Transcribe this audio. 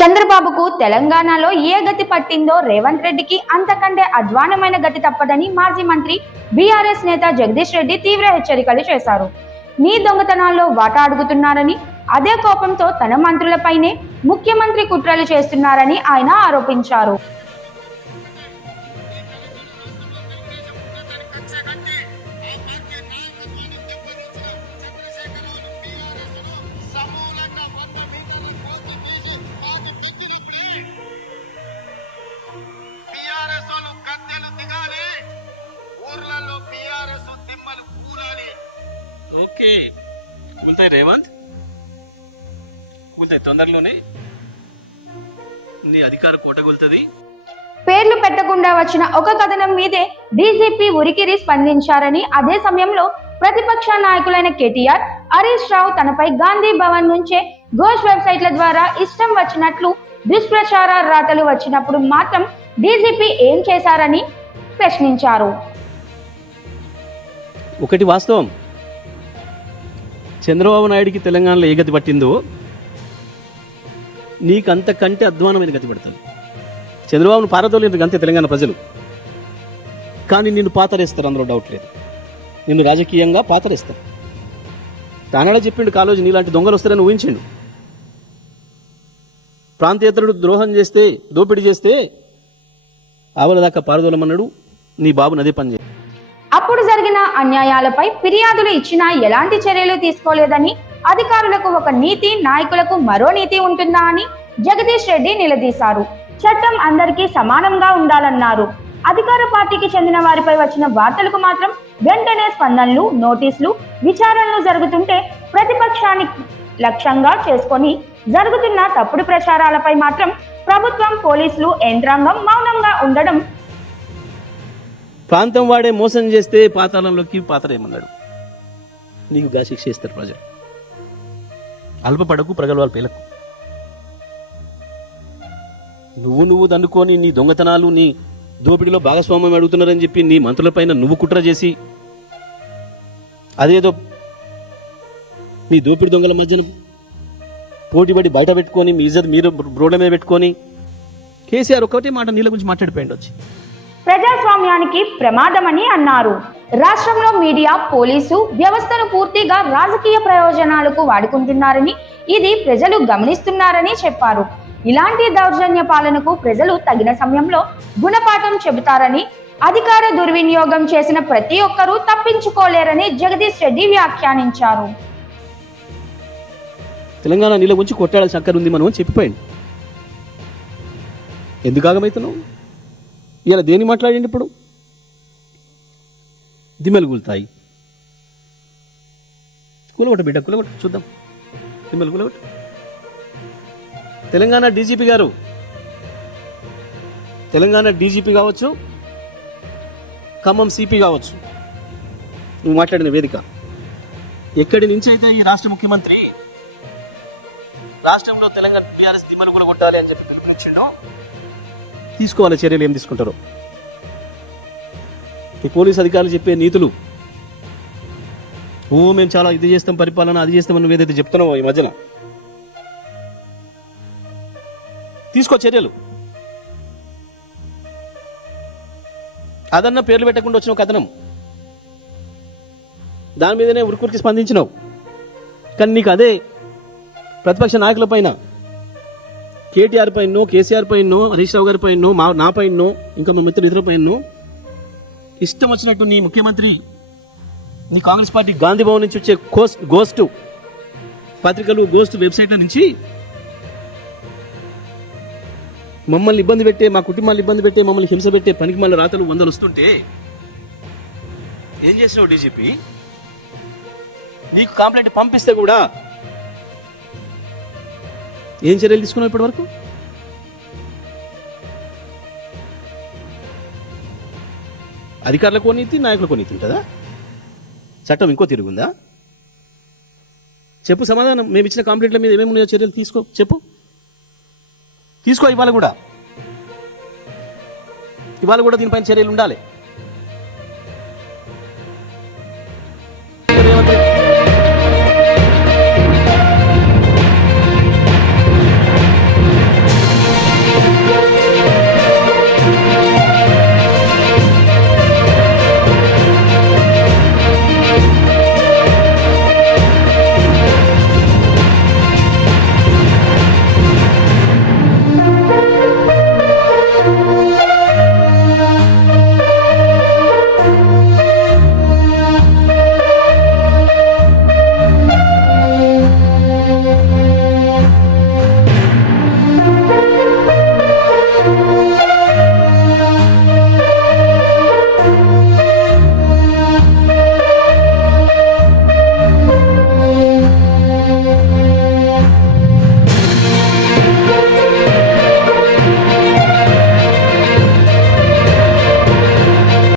చంద్రబాబుకు తెలంగాణలో ఏ గతి పట్టిందో రేవంత్ రెడ్డికి అంతకంటే అధ్వానమైన గతి తప్పదని మాజీ మంత్రి బీఆర్ఎస్ నేత జగదీష్ రెడ్డి తీవ్ర హెచ్చరికలు చేశారు. నీ దొంగతనాల్లో వాటా అడుగుతున్నారని, అదే కోపంతో తన మంత్రులపైనే ముఖ్యమంత్రి కుట్రలు చేస్తున్నారని ఆయన ఆరోపించారు. ఓకే కూల్తాయి రేవంత్, కూల్తాయి తొందరలోనే. నీ అధికార కోట కూల్తది. పేర్లు పెట్టకుండా వచ్చిన ఒక కథనం మీదే డీజీపీ ఉరికిరి స్పందించారని, అదే సమయంలో ప్రతిపక్ష నాయకులైన కేటీఆర్, హరీష్ రావు తనపై గాంధీ భవన్ నుంచే ఘోష్ వెబ్సైట్ల ద్వారా ఇష్టం వచ్చినట్లు దుష్ప్రచార రాతలు వచ్చినప్పుడు మాత్రం డీజీపీ ఏం చేశారని ప్రశ్నించారు. ఒకటి వాస్తవం, చంద్రబాబు నాయుడికి తెలంగాణలో ఏ గతి పట్టిందో నీకు అంతకంటే అధ్వానమైన గతి పడుతుంది. చంద్రబాబును పారదోలేదు అంతే తెలంగాణ ప్రజలు, కానీ నిన్ను పాతరేస్తారు, అందులో డౌట్ లేదు. నిన్ను రాజకీయంగా పాతరేస్తారు. తానాడా చెప్పిండు కాలేజీ నీలాంటి దొంగలు వస్తారని ఊహించిండు. ప్రాంతేతరుడు ద్రోహం చేస్తే, దోపిడీ చేస్తే ఆవల దాకా పారదోలమన్నాడు. నీ బాబుని అదే పని చేయాలి. అప్పుడు జరిగిన అన్యాయాలపై ఫిర్యాదులు ఇచ్చినా ఎలాంటి చర్యలు తీసుకోలేదని, అధికారులకు ఒక నీతి, నాయకులకు మరో నీతి ఉంటుందా అని జగదీష్ రెడ్డి నిలదీశారు. చట్టం అందరికీ సమానంగా ఉండాలన్నారు. అధికార పార్టీకి చెందిన వారిపై వచ్చిన వార్తలకు మాత్రం వెంటనే స్పందనలు, నోటీసులు, విచారణలు జరుగుతుంటే ప్రతిపక్షాన్ని లక్ష్యంగా చేసుకొని జరుగుతున్న తప్పుడు ప్రచారాలపై మాత్రం ప్రభుత్వం, పోలీసులు, యంత్రాంగం మౌనంగా ఉండడం. ప్రాంతం వాడే మోసం చేస్తే పాతాళంలోకి పాతరేమన్నాడు. నీకు గా శిక్ష ఇస్తారు ప్రజలు. అల్పపడకు, ప్రగల్భాలు పేలకు. నువ్వు దన్నుకొని నీ దొంగతనాలు, నీ దోపిడిలో భాగస్వామ్యం అడుగుతున్నారని చెప్పి నీ మంత్రులపైన నువ్వు కుట్ర చేసి, అదేదో మీ దోపిడి దొంగల మధ్యన పోటీపడి బయట పెట్టుకొని మీ ఇజ్జత్ మీరు రోడ్ల మీద పెట్టుకొని కేసీఆర్ ఒకటే మాట నీళ్ళ గురించి మాట్లాడిపోయింది వచ్చి. ప్రజాస్వామ్యానికి ప్రమాదమని అన్నారు. రాష్ట్రంలో మీడియా, పోలీసు వ్యవస్థను పూర్తిగా రాజకీయ ప్రయోజనాలకు వాడుకుంటున్నారని, ఇది ప్రజలు గమనిస్తున్నారని చెప్పారు. ఇలాంటి దౌర్జన్య పాలనకు ప్రజలు తగిన సమయంలో గుణపాఠం చెబుతారని, అధికార దుర్వినియోగం చేసిన ప్రతి ఒక్కరూ తప్పించుకోలేరని జగదీష్ రెడ్డి వ్యాఖ్యానించారు. తెలంగాణ నీళ్ళ గురించి కొట్టాడాల్సిన అక్కర ఉంది మనం అని చెప్పిపోయింది. ఎందుకు ఆగమవుతున్నావు? ఇలా దేని మాట్లాడండి? ఇప్పుడు దిమ్మెలు కూలుతాయి. కూలగొట్ట బిడ్డ, కూలగొట్ట చూద్దాం. దిమ్మెలు కూలగొట్ట. తెలంగాణ డీజీపీ గారు, తెలంగాణ డీజీపీ కావచ్చు, ఖమ్మం సిపి కావచ్చు, నువ్వు మాట్లాడిన వేదిక ఎక్కడి నుంచి అయితే ఈ రాష్ట్ర ముఖ్యమంత్రి రాష్ట్రంలో తెలంగాణ బీఆర్ఎస్ దిమ్మలు కూలగొట్టాలి అని చెప్పి పిలుపునిచ్చిండో తీసుకోవాలి చర్యలు. ఏం తీసుకుంటారో ఈ పోలీస్ అధికారులు చెప్పే నీతులు, మేము చాలా ఇది చేస్తాం, పరిపాలన అది చేస్తామని నువ్వు ఏదైతే చెప్తున్నావో ఈ మధ్యన, తీసుకో చర్యలు. అదన్న పేర్లు పెట్టకుండా వచ్చిన కథనం, దాని మీదనే ఉరికి స్పందించినావు. కానీ నీకు అదే ప్రతిపక్ష నాయకుల పైన, కేటీఆర్ పైనో, కేసీఆర్ పైనో, హరీష్ రావు గారి పైనో, నా పైనో, ఇంకా మా మిత్రులు ఇతర పైనో ఇష్టం వచ్చినట్టు నీ ముఖ్యమంత్రి, నీ కాంగ్రెస్ పార్టీ గాంధీ భవన్ నుంచి వచ్చే గోస్ట్ పత్రికలు, గోస్ట్ వెబ్సైట్ల నుంచి మమ్మల్ని ఇబ్బంది పెట్టే, మా కుటుంబాన్ని ఇబ్బంది పెట్టే, మమ్మల్ని హింస పెట్టే పనికి మళ్ళీ రాతలు 100 వస్తుంటే ఏం చేసినావు డీజీపీ? నీకు కంప్లైంట్ పంపిస్తే కూడా ఏం చర్యలు తీసుకున్నావు ఇప్పటి వరకు? అధికారులకు నీతి, నాయకులకు నీతి ఉంటుందా? చట్టం ఇంకో తిరుగుందా? చెప్పు సమాధానం. మేము ఇచ్చిన కంప్లైంట్ల మీద ఏమేమి ఉన్నాయో చర్యలు తీసుకో, చెప్పు. తీసుకో. ఇవాళ కూడా దీనిపైన చర్యలు ఉండాలి.